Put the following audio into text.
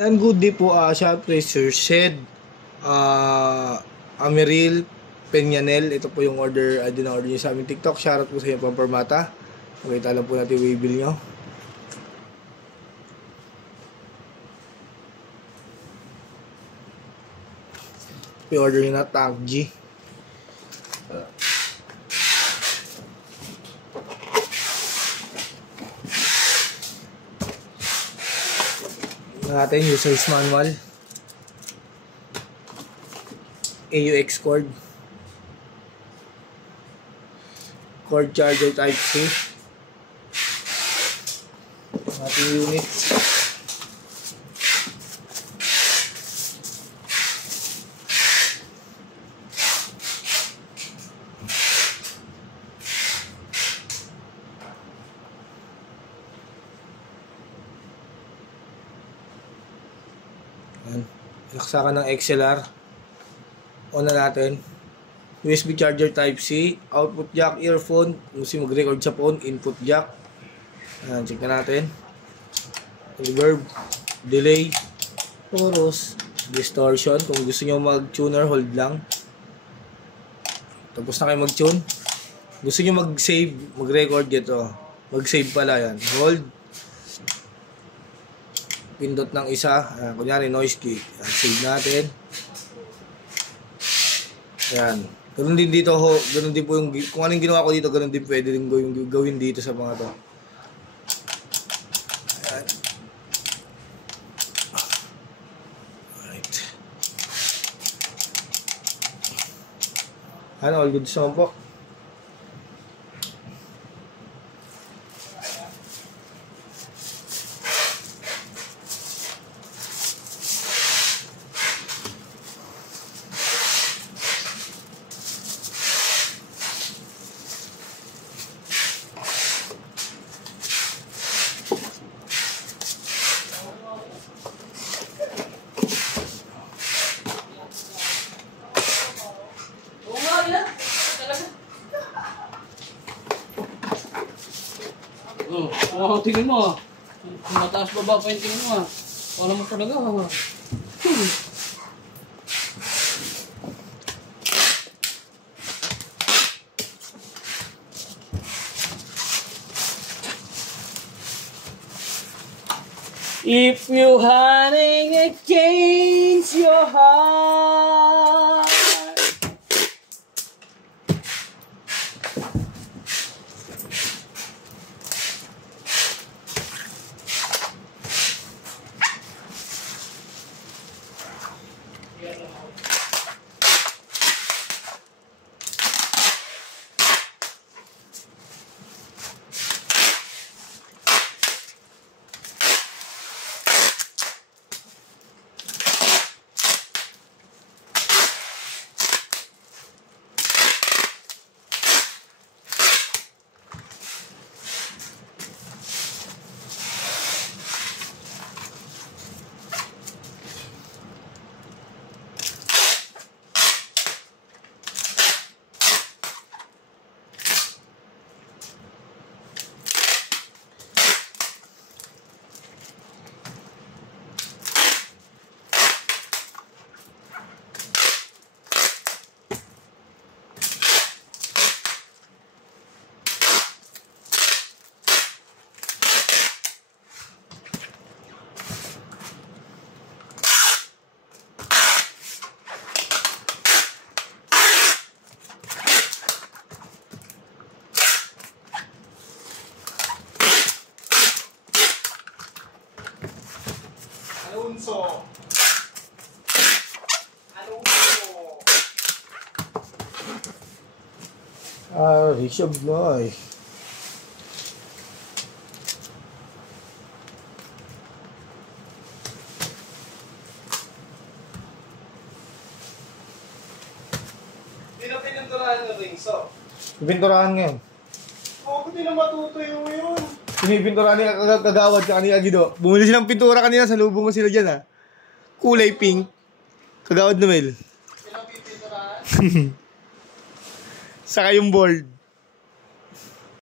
And good day po, syempre Sir Shed, Ameril Peñanel. Ito po yung order, din-order nyo sa aming TikTok. Shoutout po sa inyo, Pampermata. Makita lang po natin yung waybill nyo. I-order nyo na Tank G. Natin user's manual, AUX cord charger type C, ating unit, laksakan ng XLR, on na natin, USB charger type C, output jack, earphone, gusto mag-record sa phone, input jack, check na natin, reverb, delay, chorus, distortion. Kung gusto nyo mag-tuner, hold lang, tapos na kayo mag-tune. Gusto nyo mag-save, mag-record, ito, mag-save pala yan, hold, pindot ng isa, kunyari noise key, save natin. Ayan, ganun din dito ho, ganun din po yung, kung anong ginawa ko dito, ganun din pwede din gawin dito sa mga to. Ayan. Alright. Ano, all good naman po. Tingin mo, mataas baba pa yung tingin mo. Wala mo talaga. If you're hunting against your heart, Alonso. Richard Boy. Hindi na pininturahan ng ringso. Pinturahan ngayon. Oo, hindi na matutuyo yun. Pinipinturahan niya kagawad ka kanina Gido. Bumili silang pintura kanina, sa lubong ko sila dyan Kulay pink. Kagawad na Mel. Pinapipinturahan? Saka yung board.